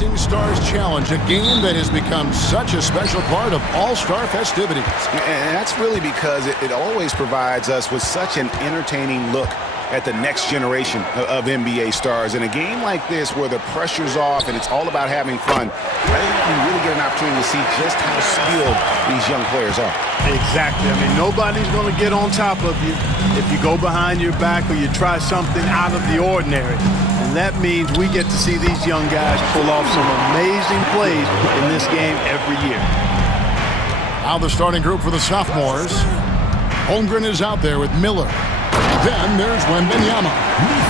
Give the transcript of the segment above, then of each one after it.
Rising Stars Challenge, a game that has become such a special part of all-star festivities. And that's really because it always provides us with such an entertaining look at the next generation of NBA stars. In a game like this where the pressure's off and it's all about having fun, I think you really get an opportunity to see just how skilled these young players are. Exactly. I mean, nobody's going to get on top of you if you go behind your back or you try something out of the ordinary. And that means we get to see these young guys pull off some amazing plays in this game every year. Now the starting group for the sophomores. Holmgren is out there with Miller. Then there's Wembanyama.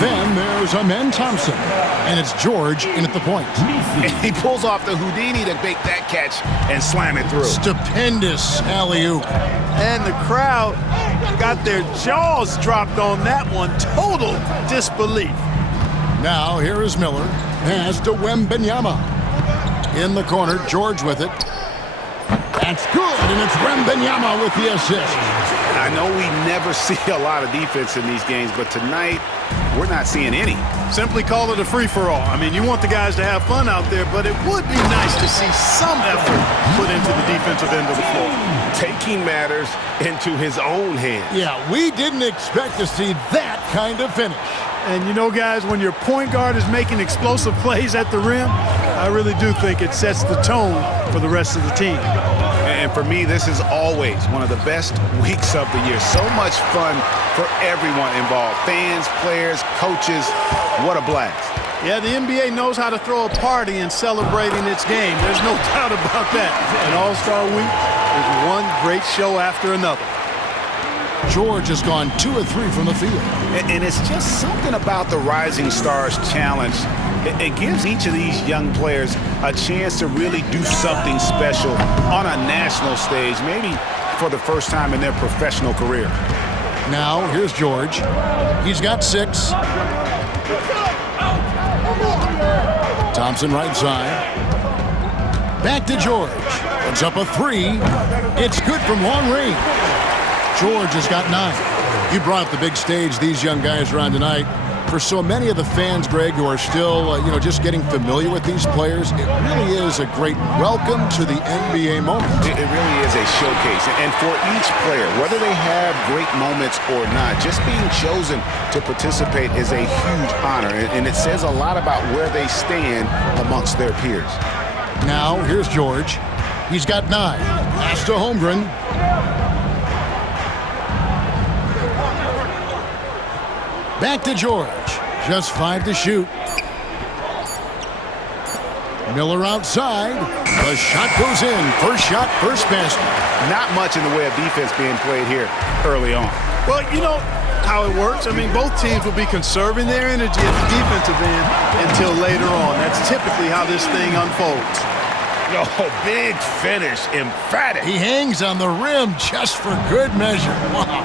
Then there's Amen Thompson. And it's George in at the point. He pulls off the Houdini to make that catch and slam it through. Stupendous alley-oop. And the crowd got their jaws dropped on that one. Total disbelief. Now here is Miller. Pass to Wembanyama. In the corner, George with it. That's good, and it's Wembanyama with the assist. I know we never see a lot of defense in these games, but tonight we're not seeing any. Simply call it a free-for-all. I mean, you want the guys to have fun out there, but it would be nice to see some effort put into the defensive end of the floor. Taking matters into his own hands. Yeah, we didn't expect to see that kind of finish. And you know, guys, when your point guard is making explosive plays at the rim, I really do think it sets the tone for the rest of the team. And for me, this is always one of the best weeks of the year. So much fun for everyone involved. Fans, players, coaches. What a blast. Yeah, the NBA knows how to throw a party in celebrating its game. There's no doubt about that. And All-Star Week is one great show after another. George has gone 2 of 3 from the field. And it's just something about the Rising Stars Challenge. It gives each of these young players a chance to really do something special on a national stage, maybe for the first time in their professional career. Now, here's George. He's got 6. Thompson right side. Back to George. Puts up a 3. It's good from long range. George has got 9. You brought up the big stage these young guys are on tonight. For so many of the fans, Greg, who are still, just getting familiar with these players, it really is a great welcome to the NBA moment. It really is a showcase. And for each player, whether they have great moments or not, just being chosen to participate is a huge honor. And it says a lot about where they stand amongst their peers. Now, here's George. He's got 9. Pass to Holmgren. Back to George. Just 5 to shoot. Miller outside. The shot goes in. First shot, first basket. Not much in the way of defense being played here early on. Well, you know how it works. I mean, both teams will be conserving their energy at the defensive end until later on. That's typically how this thing unfolds. Oh, big finish, emphatic. He hangs on the rim just for good measure. Wow.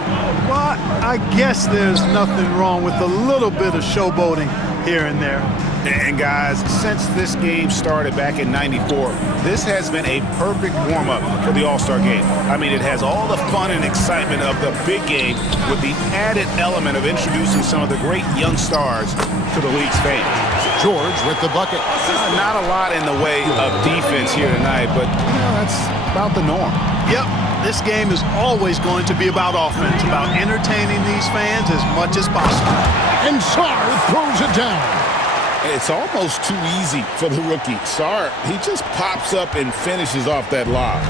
Well, I guess there's nothing wrong with a little bit of showboating here and there. And guys, since this game started back in '94, this has been a perfect warm-up for the All-Star game. I mean, it has all the fun and excitement of the big game with the added element of introducing some of the great young stars to the league's fans. George with the bucket. Not a lot in the way of defense here tonight, but that's about the norm. Yep, this game is always going to be about offense, about entertaining these fans as much as possible. And Sarr throws it down. It's almost too easy for the rookie. Sarr, he just pops up and finishes off that lob.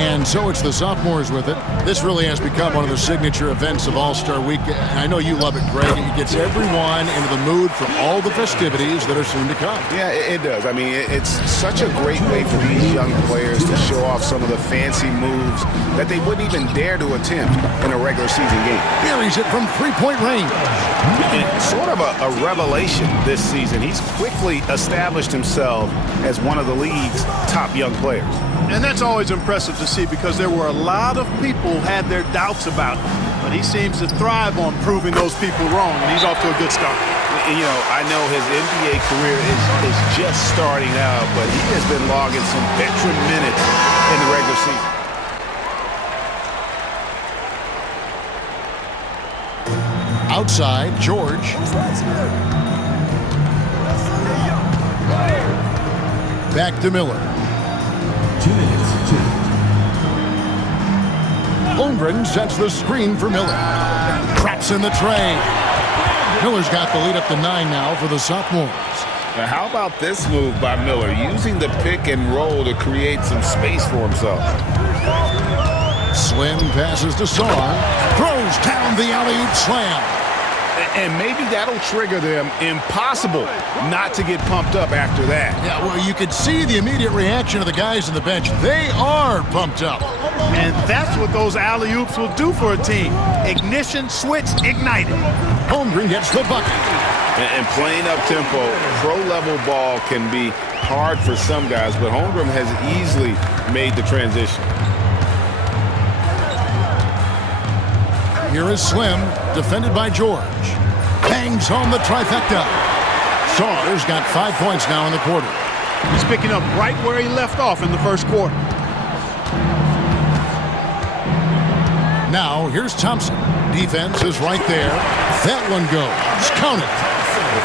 And so it's the sophomores with it. This really has become one of the signature events of All-Star Week. And I know you love it, Greg. It gets everyone into the mood for all the festivities that are soon to come. Yeah, it does. I mean, it's such a great way for these young players to show off some of the fancy moves that they wouldn't even dare to attempt in a regular season game. Buries it from three-point range. And sort of a revelation this season. He's quickly established himself as one of the league's top young players. And that's always impressive to see because there were a lot of people who had their doubts about him. But he seems to thrive on proving those people wrong, and he's off to a good start. You know, I know his NBA career is just starting out, but he has been logging some veteran minutes in the regular season. Outside, George. Back to Miller. 2 minutes, 2. Holmgren sets the screen for Miller. Traps in the tray. Miller's got the lead up to 9 now for the sophomores. Now, how about this move by Miller, using the pick and roll to create some space for himself? Slim passes to Saw. Throws down the alley-oop slam. And maybe that'll trigger them. Impossible not to get pumped up after that. Yeah, well, you could see the immediate reaction of the guys on the bench. They are pumped up. And that's what those alley-oops will do for a team. Ignition, switch, ignited. Holmgren gets the bucket. And playing up-tempo, pro-level ball can be hard for some guys, but Holmgren has easily made the transition. Here is Slim, defended by George. Bangs home the trifecta. Saw's got 5 points now in the quarter. He's picking up right where he left off in the first quarter. Now, here's Thompson. Defense is right there. That one goes. Count it.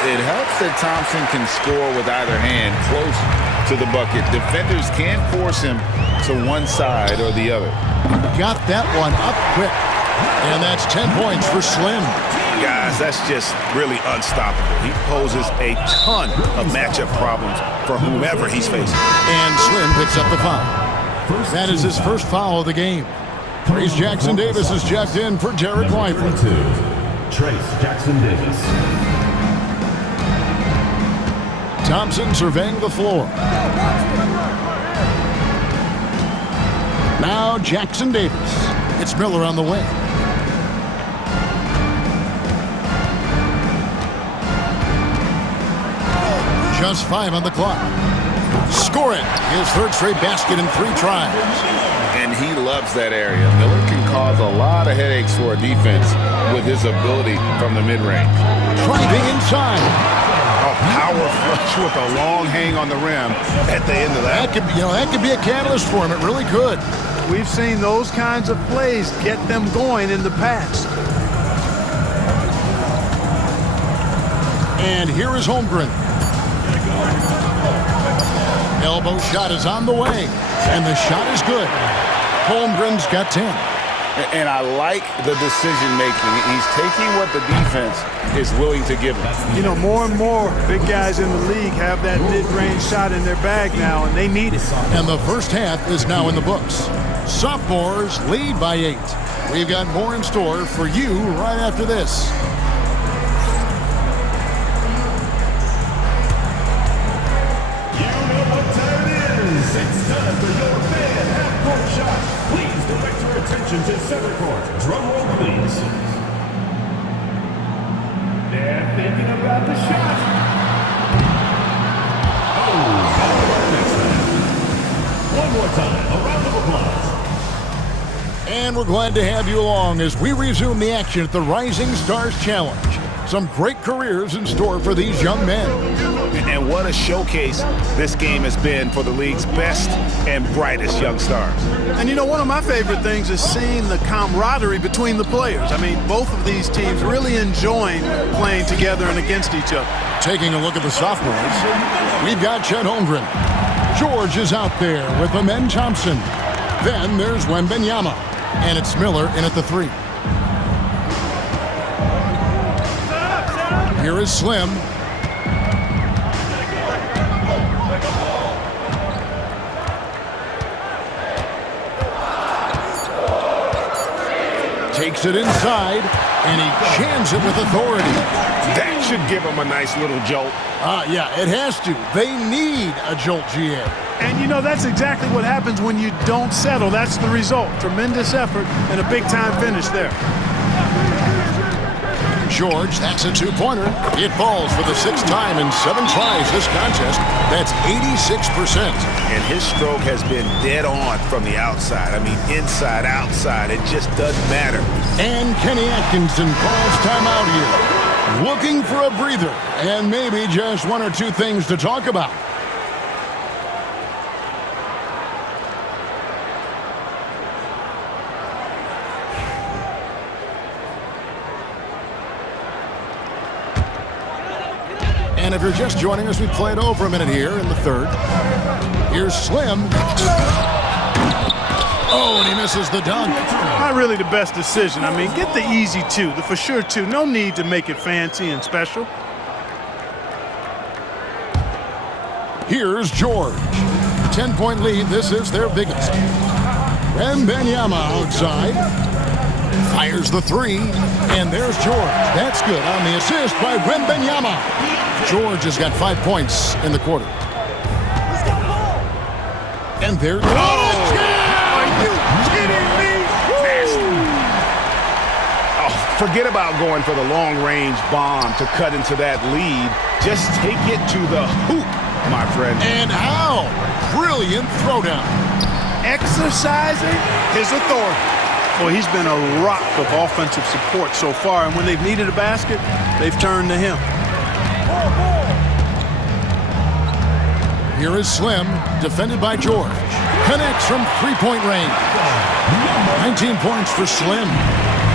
It helps that Thompson can score with either hand close to the bucket. Defenders can't force him to one side or the other. Got that one up quick. And that's 10 points for Slim. Guys, that's just really unstoppable. He poses a ton of matchup problems for whomever he's facing. And Slim picks up the foul. That is his first foul of the game. Trace Jackson Davis is checked in for Derek Lively. Trace Jackson Davis. Thompson surveying the floor. Now Jackson Davis. It's Miller on the wing. Just 5 on the clock. Score it. His third straight basket in 3 tries. And he loves that area. Miller can cause a lot of headaches for a defense with his ability from the mid-range. Driving inside. A power flush with a long hang on the rim at the end of that. That could be a catalyst for him. It really could. We've seen those kinds of plays get them going in the past. And here is Holmgren. Elbow shot is on the way, and the shot is good. Holmgren's got 10. And I like the decision-making. He's taking what the defense is willing to give him. You know, more and more big guys in the league have that mid-range shot in their bag now, and they need it. And the first half is now in the books. Sophomores lead by 8. We've got more in store for you right after this. It's time for your fan half-court shot. Please direct your attention to center court. Drum roll, please. They're thinking about the shot. One more time, a round of applause. And we're glad to have you along as we resume the action at the Rising Stars Challenge. Some great careers in store for these young men. And what a showcase this game has been for the league's best and brightest young stars. And you know, one of my favorite things is seeing the camaraderie between the players. I mean, both of these teams really enjoying playing together and against each other. Taking a look at the sophomores, we've got Chet Holmgren. George is out there with Amen Thompson. Then there's Wembanyama. And it's Miller in at the 3. Here is Slim. Takes it inside, and he jams it with authority. That should give him a nice little jolt. Yeah, it has to. They need a jolt, GA. And you know, that's exactly what happens when you don't settle. That's the result. Tremendous effort and a big-time finish there. George, that's a 2-pointer. It falls for the 6th time in 7 tries this contest. That's 86%. And his stroke has been dead on from the outside. I mean, inside, outside, it just doesn't matter. And Kenny Atkinson calls timeout here. Looking for a breather and maybe just 1 or 2 things to talk about. And if you're just joining us, we played over a minute here in the third. Here's Slim. Oh, and he misses the dunk. Not really the best decision. I mean, get the easy two, the for sure two. No need to make it fancy and special. Here's George. 10-point lead. This is their biggest. Wembanyama outside. Fires the three. And there's George. That's good on the assist by Wembanyama. George has got 5 points in the quarter. And there's... Forget about going for the long-range bomb to cut into that lead. Just take it to the hoop, my friend. And how? Brilliant throwdown. Exercising his authority. Well, he's been a rock of offensive support so far, and when they've needed a basket, they've turned to him. Here is Slim, defended by George. Connects from three-point range. 19 points for Slim.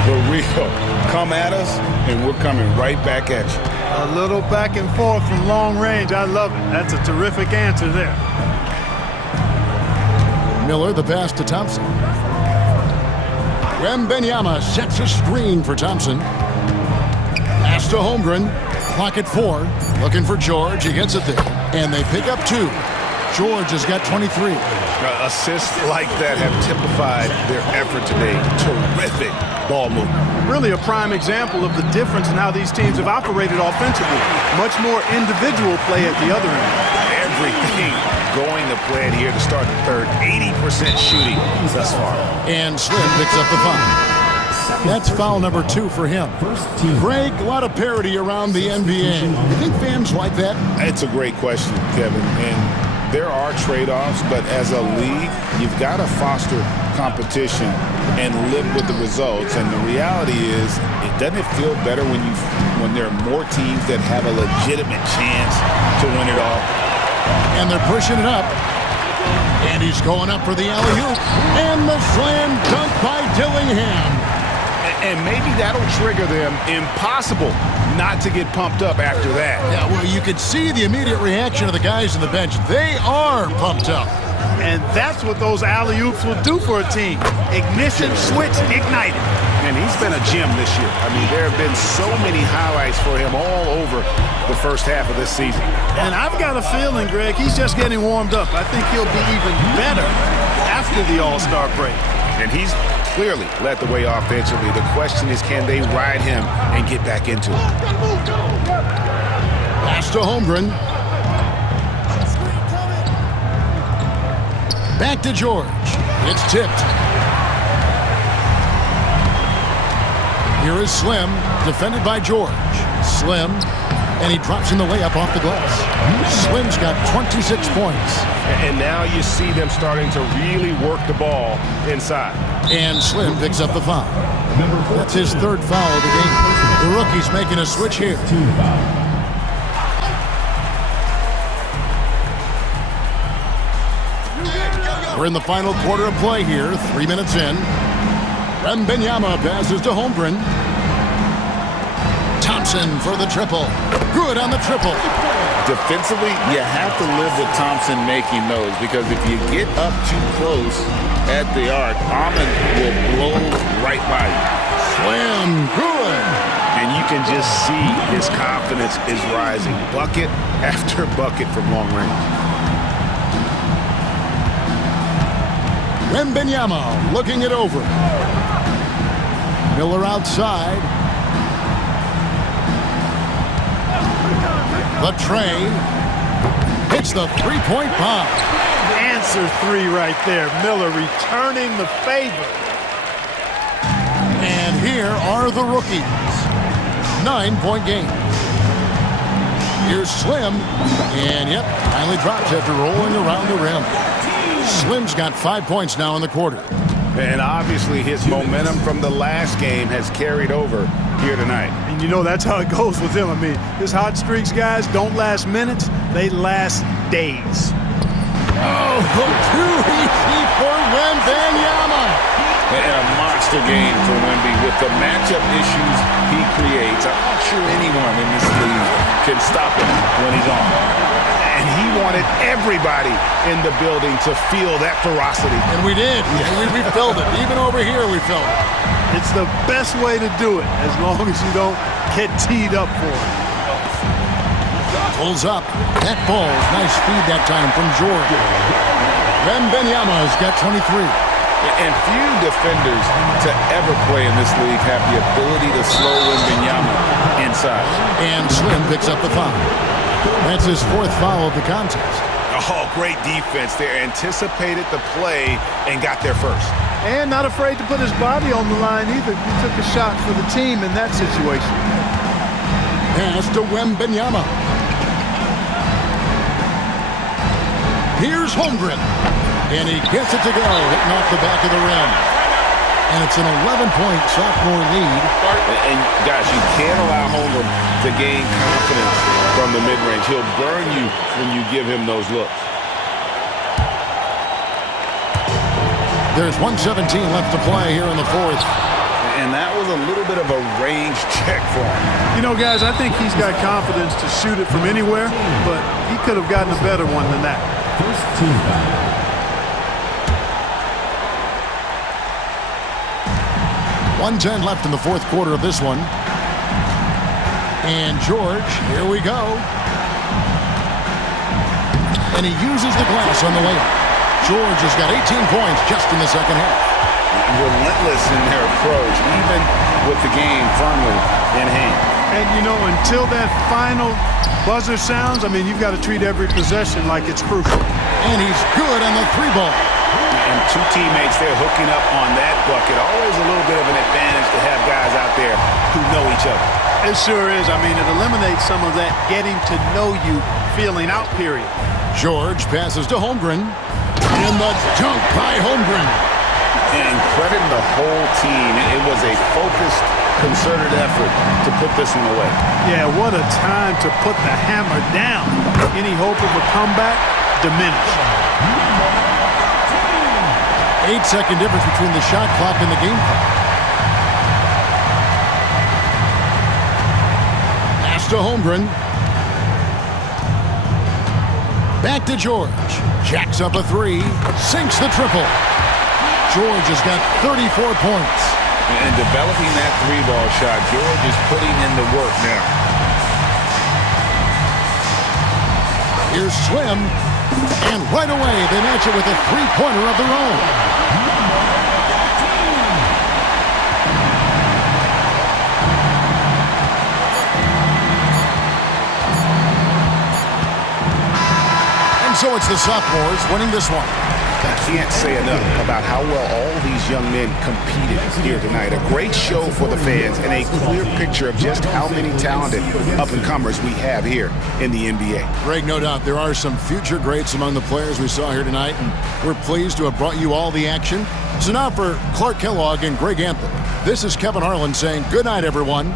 For real. Come at us, and we're coming right back at you. A little back and forth from long range. I love it. That's a terrific answer there. Miller, the pass to Thompson. Wembanyama sets a screen for Thompson. Pass to Holmgren. Clock at 4. Looking for George. He gets it there. And they pick up 2. George has got 23. Assists like that have typified their effort today. Terrific ball movement. Really a prime example of the difference in how these teams have operated offensively. Much more individual play at the other end. Everything going to plan here to start the third. 80% shooting thus far. And Slim picks up the foul. That's foul number 2 for him. Greg, a lot of parity around the NBA. You think fans like that? It's a great question, Kevin. And there are trade-offs, but as a league, you've got to foster competition and live with the results. And the reality is, doesn't it feel better when there are more teams that have a legitimate chance to win it all? And they're pushing it up. And he's going up for the alley-oop. And the slam dunk by Dillingham. And maybe that'll trigger them. Impossible not to get pumped up after that. Yeah, well, you could see the immediate reaction of the guys on the bench. They are pumped up. And that's what those alley-oops will do for a team. Ignition, switch, ignited. And he's been a gem this year. I mean, there have been so many highlights for him all over the first half of this season. And I've got a feeling, Greg, he's just getting warmed up. I think he'll be even better after the All-Star break. And he's clearly led the way offensively. The question is, can they ride him and get back into it? Pass to Holmgren. Back to George. It's tipped. Here is Slim, defended by George. Slim, and he drops in the layup off the glass. Slim's got 26 points. And now you see them starting to really work the ball inside. And Slim picks up the foul. That's his 3rd foul of the game. The rookie's making a switch here. We're in the final quarter of play here, 3 minutes in. Wembanyama passes to Holmgren. Thompson for the triple. Good on the triple. Defensively, you have to live with Thompson making those, because if you get up too close at the arc, Ahmed will blow right by you. Slam, good. And you can just see his confidence is rising. Bucket after bucket from long range. Wembanyama looking it over. Miller outside. The tray hits the three-point bomb. Answer 3 right there. Miller returning the favor. And here are the rookies. 9-point game. Here's Slim. And yep, finally drops after rolling around the rim. Slim's got 5 points now in the quarter. And obviously his momentum from the last game has carried over here tonight. And you know that's how it goes with him. I mean, his hot streaks, guys, don't last minutes. They last days. Oh, too easy for Wembanyama. And a monster monster game for Wemby with the matchup issues he creates. I'm not sure anyone in this league can stop him when he's on. And he wanted everybody in the building to feel that ferocity. And we did. Yeah. We felt it. Even over here, we felt it. It's the best way to do it, as long as you don't get teed up for it. Pulls up. That ball. Nice feed that time from George. Wembanyama's got 23. And few defenders to ever play in this league have the ability to slow Wembanyama inside. And Slim picks up the foul. That's his fourth foul of the contest. Oh, great defense there. Anticipated the play and got there first. And not afraid to put his body on the line either. He took a shot for the team in that situation. Pass to Wembanyama. Here's Holmgren. And he gets it to go, hitting off the back of the rim. And it's an 11-point sophomore lead. And guys, you can't allow Holmgren to gain confidence from the mid-range. He'll burn you when you give him those looks. There's 1:17 left to play here in the fourth. And that was a little bit of a range check for him. You know, guys, I think he's got confidence to shoot it from anywhere, but he could have gotten a better one than that. First team foul. 1:10 left in the fourth quarter of this one. And George, here we go. And he uses the glass on the layup. George has got 18 points just in the second half. Relentless in their approach, even with the game firmly in hand. And, you know, until that final buzzer sounds, I mean, you've got to treat every possession like it's crucial. And he's good on the three ball. And two teammates there hooking up on that bucket. Always a little bit of an advantage to have guys out there who know each other. It sure is. I mean, it eliminates some of that getting to know you feeling out period. George passes to Holmgren. And the dunk by Holmgren. And credit the whole team. It was a focused, concerted effort to put this one away. Yeah, what a time to put the hammer down. Any hope of a comeback diminished. 8-second difference between the shot clock and the game clock. Pass to Holmgren. Back to George. Jacks up a three. Sinks the triple. George has got 34 points. And developing that three-ball shot, George is putting in the work now. Here's Slim. And right away, they match it with a three-pointer of their own. So it's the sophomores winning this one. I can't say enough about how well all these young men competed here tonight. A great show for the fans and a clear picture of just how many talented up-and-comers we have here in the NBA. Greg, no doubt there are some future greats among the players we saw here tonight, and we're pleased to have brought you all the action. So now for Clark Kellogg and Greg Anthony, this is Kevin Harlan saying good night, everyone.